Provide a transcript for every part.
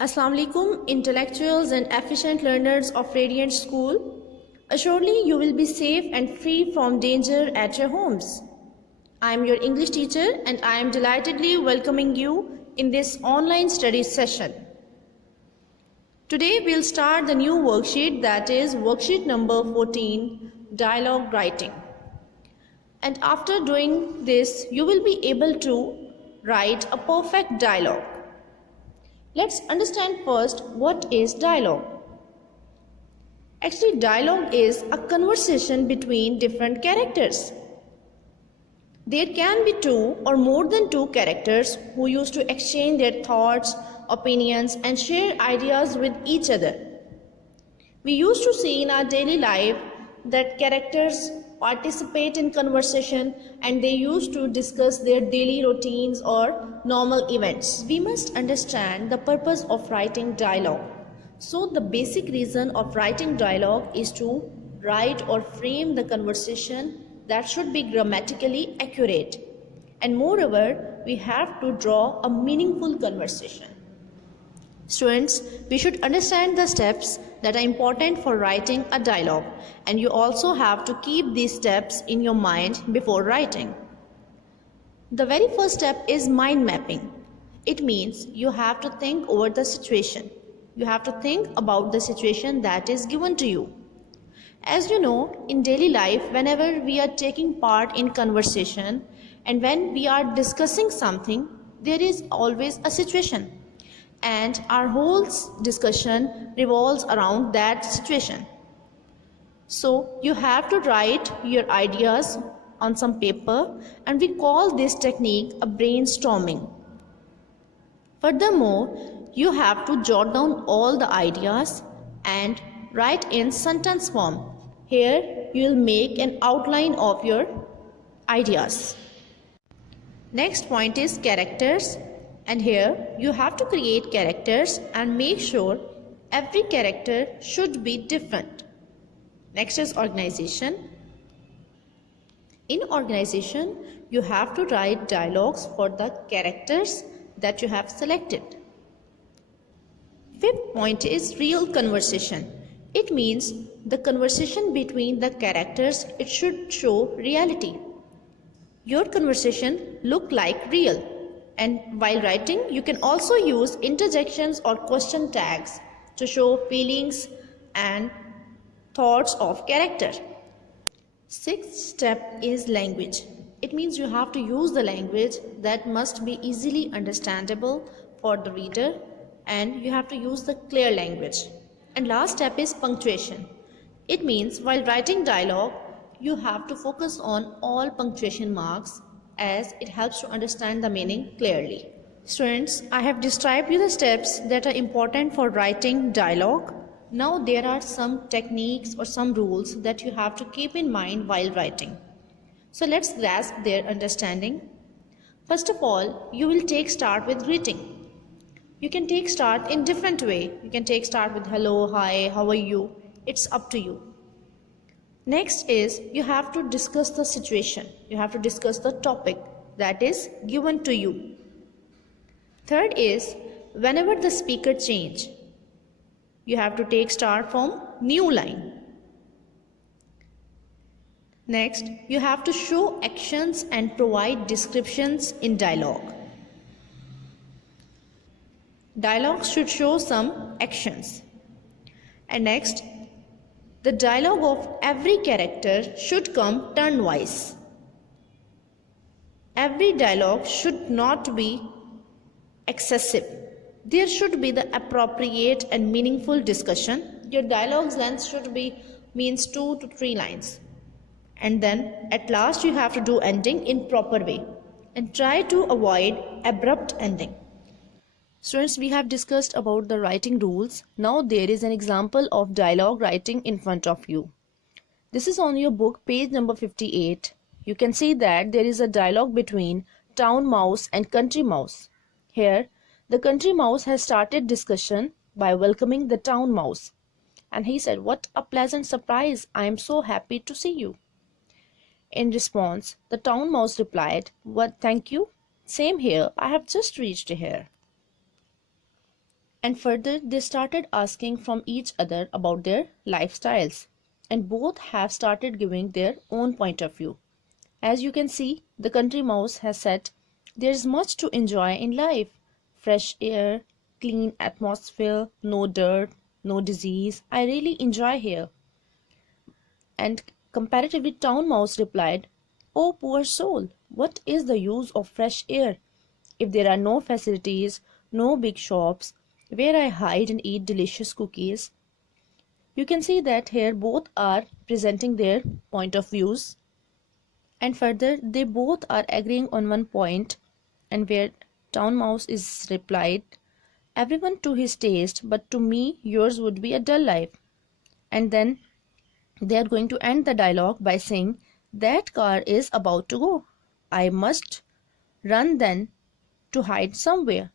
Assalamu alaikum, intellectuals and efficient learners of Radiant School. Assuredly, you will be safe and free from danger at your homes. I am your English teacher and I am delightedly welcoming you in this online study session. Today, we'll start the new worksheet, that is worksheet number 14, dialogue writing. And after doing this, you will be able to write a perfect dialogue. Let's understand first what is dialogue. Actually, dialogue is a conversation between different characters. There can be two or more than two characters who used to exchange their thoughts, opinions, and share ideas with each other. We used to see in our daily life that characters participate in conversation and they used to discuss their daily routines or normal events. We must understand the purpose of writing dialogue. So the basic reason of writing dialogue is to write or frame the conversation that should be grammatically accurate. And moreover, we have to draw a meaningful conversation. Students, we should understand the steps that are important for writing a dialogue, and you also have to keep these steps in your mind before writing. The very first step is mind mapping. It means you have to think over the situation. You have to think about the situation that is given to you. As you know, in daily life, whenever we are taking part in conversation and when we are discussing something, there is always a situation. And our whole discussion revolves around that situation. So you have to write your ideas on some paper, and we call this technique a brainstorming. Furthermore, you have to jot down all the ideas and write in sentence form. Here you will make an outline of your ideas. Next point is characters. And here you have to create characters and make sure every character should be different. Next is organization. In organization, you have to write dialogues for the characters that you have selected. Fifth point is real conversation. It means the conversation between the characters, it should show reality. Your conversation look like real. And while writing, you can also use interjections or question tags to show feelings and thoughts of character. Sixth step is language. It means you have to use the language that must be easily understandable for the reader, and you have to use the clear language. And last step is punctuation. It means while writing dialogue, you have to focus on all punctuation marks, as it helps to understand the meaning clearly. Students, I have described you the steps that are important for writing dialogue. Now there are some techniques or some rules that you have to keep in mind while writing. So let's grasp their understanding. First of all, you will take start with greeting. You can take start in different way. You can take start with hello, hi, how are you? It's up to you. Next is you have to discuss the situation. You have to discuss the topic that is given to you. Third is whenever the speaker change, you have to take start from new line. Next, you have to show actions and provide descriptions in dialogue. Dialogue should show some actions. And next, the dialogue of every character should come turn-wise. Every dialogue should not be excessive. There should be the appropriate and meaningful discussion. Your dialogue's length should be means 2 to 3 lines. And then at last you have to do ending in proper way. And try to avoid abrupt ending. Students, we have discussed about the writing rules. Now there is an example of dialogue writing in front of you. This is on your book, page number 58. You can see that there is a dialogue between town mouse and country mouse. Here, the country mouse has started discussion by welcoming the town mouse. And he said, "What a pleasant surprise. I am so happy to see you." In response, the town mouse replied, "What, thank you. Same here. I have just reached here." And further, they started asking from each other about their lifestyles. And both have started giving their own point of view. As you can see, the country mouse has said, there is much to enjoy in life. Fresh air, clean atmosphere, no dirt, no disease. I really enjoy here. And comparatively, town mouse replied, oh poor soul, what is the use of fresh air if there are no facilities, no big shops where I hide and eat delicious cookies? You can see that here both are presenting their point of views, and further they both are agreeing on one point, and where town mouse is replied, everyone to his taste, but to me yours would be a dull life. And then they are going to end the dialogue by saying, that car is about to go. I must run then to hide somewhere.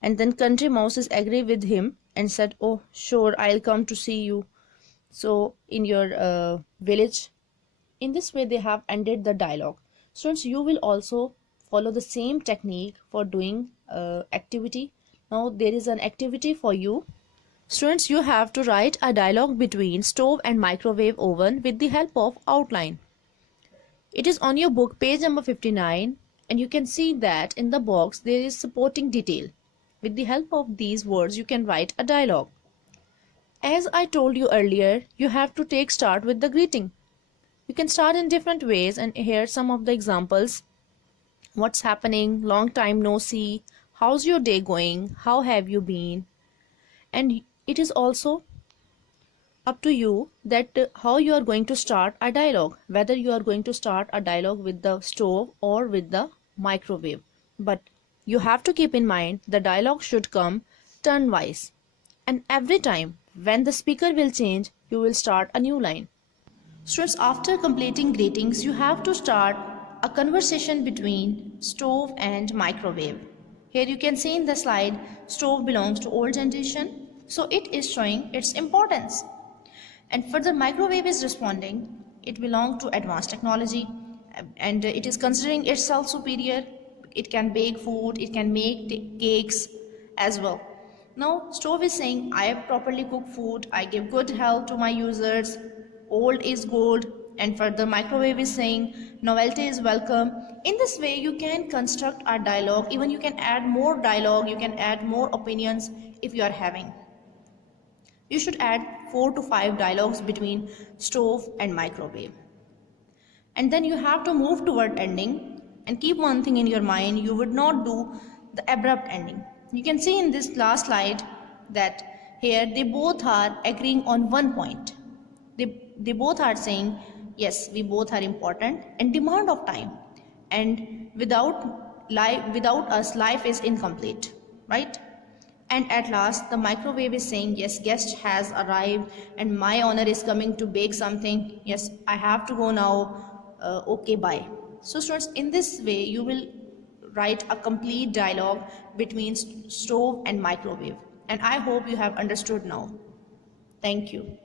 And then country mouses agree with him and said, oh sure, I'll come to see you so in your village. In this way they have ended the dialogue. Students, you will also follow the same technique for doing activity. Now there is an activity for you. Students, you have to write a dialogue between stove and microwave oven with the help of outline. It is on your book, page number 59, and you can see that in the box there is supporting detail. With the help of these words, you can write a dialogue. As I told you earlier, you have to take start with the greeting. You can start in different ways, and here some of the examples. What's happening? Long time no see. How's your day going? How have you been? And it is also up to you that how you are going to start a dialogue, whether you are going to start a dialogue with the stove or with the microwave. But you have to keep in mind the dialogue should come turn wise, and every time when the speaker will change, you will start a new line. Students, after completing greetings, you have to start a conversation between stove and microwave. Here you can see in the slide, stove belongs to old generation, so it is showing its importance. And further, microwave is responding, it belongs to advanced technology, and it is considering itself superior. It can bake food, it can make cakes as well. Now stove is saying, I properly cook food, I give good health to my users, old is gold. And further, microwave is saying, novelty is welcome. In this way you can construct a dialogue. Even you can add more dialogue, you can add more opinions if you are having. You should add 4 to 5 dialogues between stove and microwave. And then you have to move toward ending, and keep one thing in your mind, you would not do the abrupt ending. You can see in this last slide that here they both are agreeing on one point. They both are saying, yes, we both are important and demand of time, and without us life is incomplete, right? And at last the microwave is saying, yes, guest has arrived and my owner is coming to bake something. Yes, I have to go now. Okay, bye. So students, in this way you will write a complete dialogue between stove and microwave, and I hope you have understood now. Thank you.